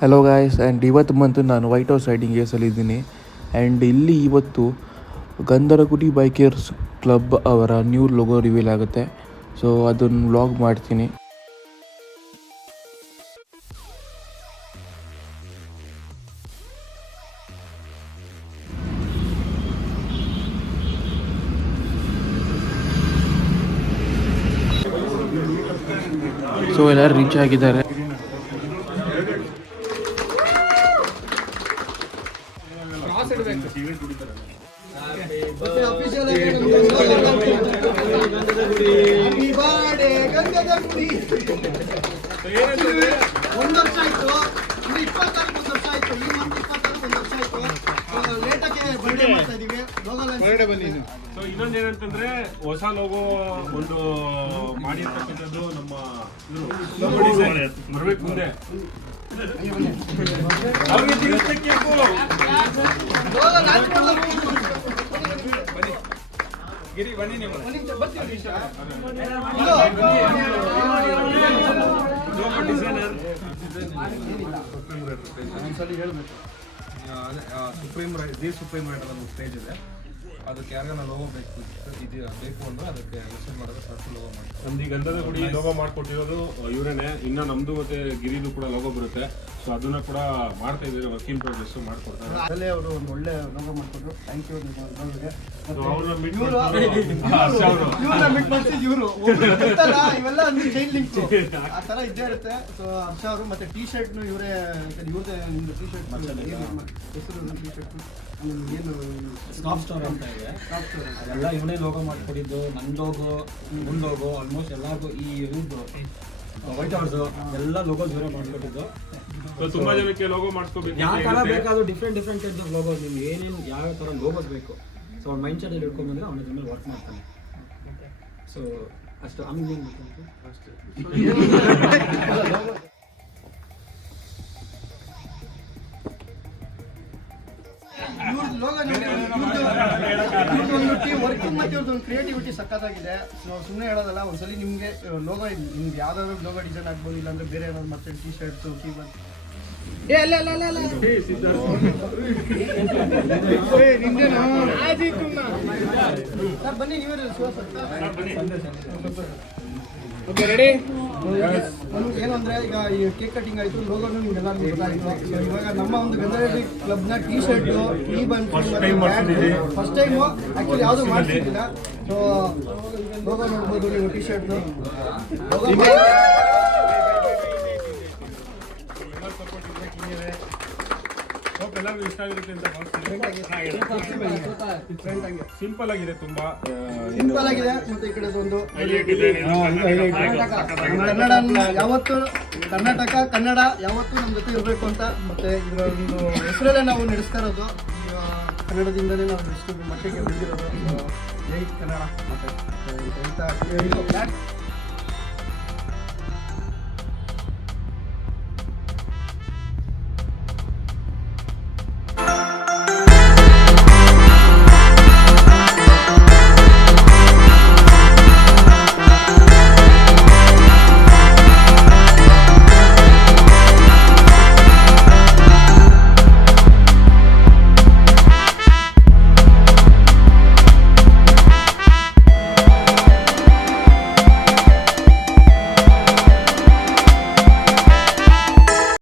Hello guys, and ಇವತ್ತು ಬಂತು ನಾನು ವೈಟ್ ಹೌಸ್ ರೈಡಿಂಗ್ ರೇಸಲ್ಲಿದ್ದೀನಿ. ಆ್ಯಂಡ್ ಇಲ್ಲಿ ಇವತ್ತು ಗಂಧರಗುಡಿ ಬೈಕರ್ಸ್ ಕ್ಲಬ್ ಅವರ ನ್ಯೂ ಲೋಗೋ ರಿವೀಲ್ ಆಗುತ್ತೆ. ಸೊ ಅದನ್ನು ವ್ಲಾಗ್ ಮಾಡ್ತೀನಿ. ಸೊ ಎಲ್ಲರೂ ರೀಚ್ ಆಗಿದ್ದಾರೆ. ಇನ್ನೊಂದೇನಂತಂದ್ರೆ ಹೊಸ ಲೋಗೋ ಒಂದು ಮಾಡಿರ್ತಕ್ಕಂಥದ್ದು ನಮ್ಮ ಬರ್ಬೇಕು ಮುಂದೆ ಗಿರಿ ಬನ್ನಿ ನೀವು ಸುಪ್ರೀಂ ರೈಡರ್ ಒಂದು ಸ್ಟೇಜ್ ಇದೆ, ಅದಕ್ಕೆ ಯಾರಿಗಾನ ಲೋಗೋ ಬೇಕು ಅಂದ್ರೆ ಅದಕ್ಕೆ ಮೆಸೇಜ್ ಮಾಡಿದ್ರೆ ಸಾಕು ಲೋಗೋ ಮಾಡಿ. ನಮ್ದು ಈ ಗಂಧದ ಗುಡಿ ಲೋಗೋ ಮಾಡ್ಕೊಟ್ಟಿರೋದು ಇವರೇನೆ. ಇನ್ನು ನಮ್ದು ಮತ್ತೆ ಗಿರಿದು ಕೂಡ ಲೋಗೋ ಬರುತ್ತೆ. ಸೊ ಅದನ್ನ ಕೂಡ ಮಾಡ್ತಾ ಇದ್ದೀವಿ, ವರ್ಕ್ ಇನ್ ಪ್ರೋಗ್ರೆಸ್ ಮಾಡ್ಕೊಡ್ತಾರೆ. ಅದಲ್ಲೇ ಅವರು ಒಂದು ಒಳ್ಳೆ ಲೋಗೋ ಮಾಡ್ಕೊಟ್ರು. Thank you. ಇವೆಲ್ಲ ಚೈನ್ ಲಿಂಕ್ ಆ ಥರ ಇದ್ದೇ ಇರುತ್ತೆ. ಸೊ ಹರ್ಷ ಅವರು ಮತ್ತೆ ಟೀ ಶರ್ಟ್ನು ಇವರೇ, ಇವ್ರದೇ ಟೀ ಶರ್ಟ್ ಹೆಸರು ಟೀ ಶರ್ಟ್ ಏನು ಸ್ಟಾಪ್ ಸ್ಟೋರ್ ಅಂತ ಇದೆ. ಎಲ್ಲ ಇವನೇ ಲೋಗೋ ಮಾಡ್ಕೊಟ್ಟಿದ್ದು, ನನ್ನ ಲೋಗೋ, ಮುನ್ ಲೋಗೋ, ಆಲ್ಮೋಸ್ಟ್ ಎಲ್ಲರಿಗೂ ಈ ಇವ್ರದ್ದು ವೈಟ್ ಹೌಸ್ ಎಲ್ಲ ಲೋಗೋಸ್ ಇವರೇ ಮಾಡ್ಕೊಟ್ಟಿದ್ದು. ತುಂಬಾ ಜನಕ್ಕೆ ಲೋಗೋ ಮಾಡಿಸ್ಕೋಬೇಕು, ಯಾವ ಥರ ಬೇಕಾದ್ರೂ ಡಿಫ್ರೆಂಟ್ ಟೈಪ್ಸ್ ಆಫ್ ಲೋಗೋಸ್, ನಿಮ್ಗೆ ಏನೇನು ಯಾವ ಥರ ಲೋಗೋಸ್ ಬೇಕು ಸೊ ಅವ್ನ ಮೈಂಡ್ ಸೆಟಲ್ಲಿ ಇಟ್ಕೊಂಡ್ಬಂದ್ರೆ ಅವನ ಮೇಲೆ ವರ್ಕ್ ಮಾಡ್ತಾನೆ. ಸೊ ಅಷ್ಟು ಆಮೇಲೆ ವರ್ಕಿಂಗ್ ಮತ್ತೆ ಒಂದು ಕ್ರಿಯೇಟಿವಿಟಿ ಸಕ್ಕತ್ತಾಗಿದೆ. ಸುಮ್ಮನೆ ಹೇಳೋದಲ್ಲ, ಒಂದ್ಸಲಿ ನಿಮಗೆ ಲೋಗೋ ನಿಮ್ಗೆ ಯಾವ್ದಾದ್ರು ಲೋಗೋ ಡಿಸೈನ್ ಆಗ್ಬೋದು, ಇಲ್ಲಾಂದ್ರೆ ಬೇರೆ ಏನಾದ್ರು ಮತ್ತೆ ಟೀ ಶರ್ಟ್ಸು ಕೀಬೋರ್ಡ್ ಬನ್ನಿ ನೀವೇ ಏನಂದ್ರೆ ಈಗ ಈ ಕೇಕ್ ಕಟಿಂಗ್ ಆಯ್ತು, ಲೋಗೋನು ನಿಮ್ಗೆಲ್ಲರಿಗೂ ಗೊತ್ತಾಯಿತು. ಸೊ ಇವಾಗ ನಮ್ಮ ಒಂದು ಗಂಧರಗುಡಿ ಕ್ಲಬ್ನ ಟೀ ಶರ್ಟು ಈ ಬಂತು ಫಸ್ಟ್ ಟೈಮು ಆ್ಯಕ್ಚುಲಿ ಯಾವುದೂ ಮಾಡ್ತಿದ್ದಿಲ್ಲ. ಸೊ ಲೋಗೋ ನೋಡ್ಬೋದು ನೀವು, ಟೀ ಶರ್ಟ್ದು ಎಲ್ಲರಿಗೂ ಇಷ್ಟ ಆಗಿರುತ್ತೆ ಅಂತ ಸಿಂಪಲ್ ಆಗಿದೆ, ತುಂಬಾ ಸಿಂಪಲ್ ಆಗಿದೆ. ಮತ್ತೆ ಈ ಕಡೆ ಒಂದು ಕನ್ನಡ ಯಾವತ್ತೂ ನಮ್ಮ ಜೊತೆ ಇರಬೇಕು ಅಂತ, ಮತ್ತೆ ಇದರ ಒಂದು ಹೆಸರಲ್ಲೇ ನಾವು ನಡೆಸ್ತಾ ಇರೋದು. ಕನ್ನಡದಿಂದಲೇ ನಾವು ಎಷ್ಟು ಮಟ್ಟಿಗೆ ಬೆಳೆದಿರೋದು. ಜೈ ಕನ್ನಡ. ಮತ್ತೆ